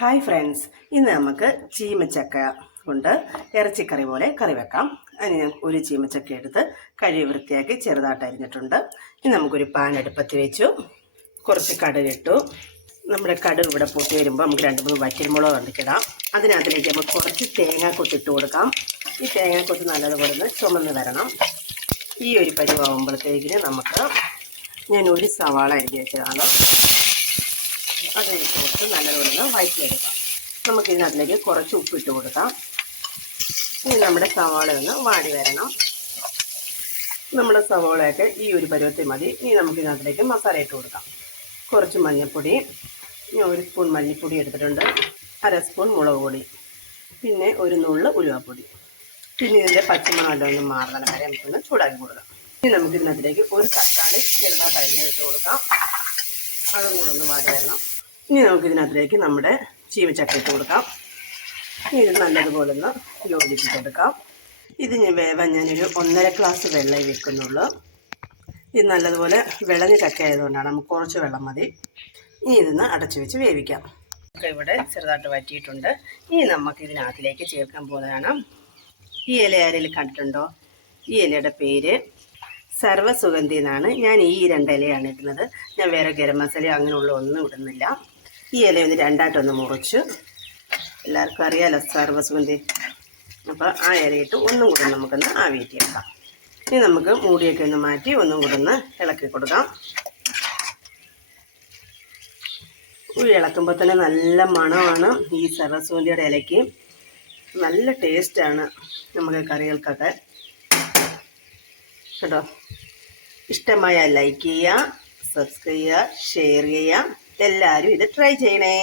Hi friends, ഇന്ന് നമുക്ക് ചീമച്ചക്ക കൊണ്ട് ഇറച്ചിക്കറി പോലെ കറി വെക്കാം. അതിന് ഞാൻ ഒരു ചീമച്ചക്ക എടുത്ത് കഴുകി വൃത്തിയാക്കി ചെറുതായിട്ട് അരിഞ്ഞിട്ടുണ്ട്. ഇനി നമുക്കൊരു പാൻ അടുപ്പത്ത് വെച്ചു, കുറച്ച് കടുകിട്ടു. നമ്മുടെ കടുക് ഇവിടെ പൊട്ടി വരുമ്പോൾ നമുക്ക് 2-3 വറ്റൽമുളക് കണ്ടിക്കിടാം. അതിനകത്തിലേക്ക് നമുക്ക് കുറച്ച് തേങ്ങാക്കൊത്തിട്ട് കൊടുക്കാം. ഈ തേങ്ങാക്കൊത്ത് നല്ലതുപോലെ ഒന്ന് ചുമന്ന് വരണം. ഈ ഒരു പരിവാകുമ്പോഴത്തേക്കിന് ഞാൻ ഒരു സവാള അരിഞ്ഞ് വെച്ചതാണ്. അതിലേക്ക് കൊടുത്ത് നല്ലതുപോലെ വഴറ്റിയെടുക്കാം. നമുക്കിതിനകത്തിലേക്ക് കുറച്ച് ഉപ്പിട്ട് കൊടുക്കാം. ഇനി നമ്മുടെ സവാള ഒന്ന് വാടി വരണം. നമ്മുടെ സവാളയൊക്കെ ഈ ഒരു പരുവത്തിൽ മതി. ഇനി നമുക്കിതിനകത്തിലേക്ക് മസാല ഇട്ട് കൊടുക്കാം. കുറച്ച് മഞ്ഞൾപ്പൊടി, ഞാൻ 1 സ്പൂൺ മല്ലിപ്പൊടി എടുത്തിട്ടുണ്ട്, 1/2 സ്പൂൺ മുളക് പൊടി, പിന്നെ ഒരു നുള്ള് ഉലുവാപ്പൊടി. പിന്നെ ഇതിൻ്റെ പച്ചമണം ഒന്ന് മാറുന്ന വരെ നമുക്കൊന്ന് ചൂടാക്കി കൊടുക്കാം. ഇനി നമുക്കിതിനകത്തിലേക്ക് ഒരു തക്കാളി ചെറുതായിട്ട് അരിഞ്ഞിട്ട് കൊടുക്കാം. അതും കൂടെ ഒന്ന് വാടി വരണം. ഇനി നമുക്കിതിനകത്തിലേക്ക് നമ്മുടെ ചീമച്ചക്ക ഇട്ട് കൊടുക്കാം. ഇത് നല്ലതുപോലെ ഒന്ന് യോജിപ്പിച്ചെടുക്കാം. ഇത് വേവാൻ ഞാനൊരു 1.5 ഗ്ലാസ് വെള്ളം വെക്കുന്നുള്ളൂ. ഇത് നല്ലതുപോലെ വിളഞ്ഞ ചക്ക ആയതുകൊണ്ടാണ് നമുക്ക് കുറച്ച് വെള്ളം മതി. ഇനി ഇതൊന്ന് അടച്ചു വെച്ച് വേവിക്കാം. ഇവിടെ ചെറുതായിട്ട് വറ്റിയിട്ടുണ്ട്. ഇനി നമുക്കിതിനകത്തിലേക്ക് ചേർക്കാൻ പോകുന്നതാണ്. ഈ ഇല ആരെങ്കിലും കണ്ടിട്ടുണ്ടോ? ഈ ഇലയുടെ പേര് സർവ്വസുഗന്ധി എന്നാണ്. ഞാൻ ഈ 2 ഇലയാണ് ഇടുന്നത്. ഞാൻ വേറെ ഗരം മസാല അങ്ങനെയുള്ള ഒന്നും ഇടുന്നില്ല. ഈ ഇല ഒന്ന് രണ്ടായിട്ടൊന്ന് മുറിച്ച്, എല്ലാവർക്കും അറിയാമല്ലോ സർവ്വസുഗന്ധി. അപ്പോൾ ആ ഇലയിട്ട് ഒന്നും കൂടെ നമുക്കൊന്ന് ആവിയേറ്റിയെടുക്കാം. ഇനി നമുക്ക് മൂടിയൊക്കെ ഒന്ന് മാറ്റി ഒന്നും കൂടെ ഒന്ന് ഇളക്കി കൊടുക്കാം. ഇളക്കുമ്പോൾ തന്നെ നല്ല മണമാണ് ഈ സർവ്വസുഗന്ധിയുടെ ഇലയ്ക്ക്. നല്ല ടേസ്റ്റാണ് നമുക്ക് കറികൾക്കൊക്കെ കേട്ടോ. ഇഷ്ടമായ ലൈക്ക് ചെയ്യുക, സബ്സ്ക്രൈബ് ചെയ്യുക, ഷെയർ ചെയ്യുക. എല്ലാവരും ഇത് ട്രൈ ചെയ്യണേ.